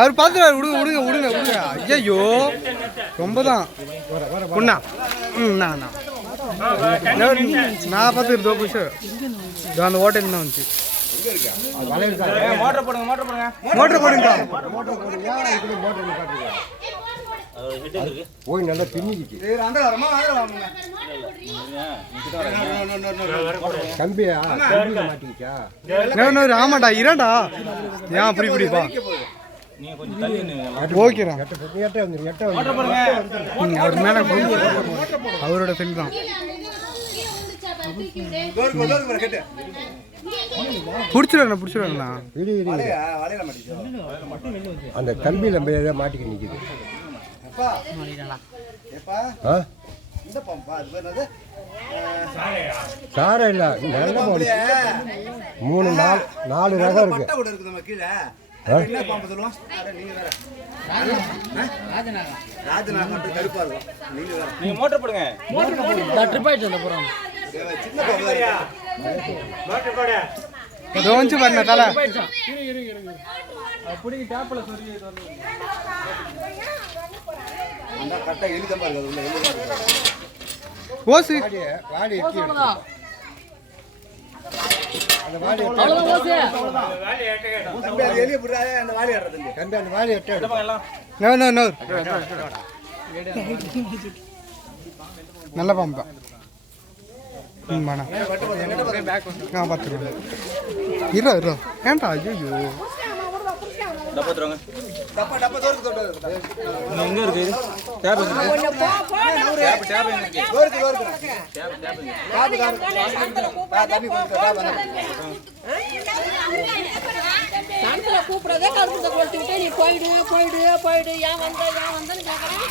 அவர் பார்த்துருவாரு. விடுங்க விடுங்க விடுங்க விடுங்க. ஐயோ ரொம்ப தான் ஒண்ணா. நான் பார்த்துக்கிறேன். தோ புஷ் அந்த ஹோட்டல் தான் வந்துச்சு. மோட்டர் போடுங்க மோட்டர் போடுங்க மோட்டர் போடுங்க போய் நல்லா பின்னிக்கிச்சு. கம்பியா மாட்டிக்கிச்சா? ஆமாடா இரண்டா. ஏன் அப்படி இப்படிப்பா ஓகேடா. அவர் மேல அவரோட செல் தான். பிடிச்சிருவேண்ணா அந்த கம்பியில் நம்ம மாட்டிக்க நிற்கிது. சாரை இல்லை நல்ல 3-4 ரகம் இருக்கு. மோட்டர் போடுங்க. பண்ண தலை ஓசு நல்ல பாம்பு பார்த்துருவேன். ஏன்டா ஐயோ எங்க இருக்கு டேப்? கூப்பிடதே கருத்து கொடுத்துக்கிட்டே நீ போயிடு போயிடு போயிடு ஏன் வந்தேன்னு கேட்கறேன்.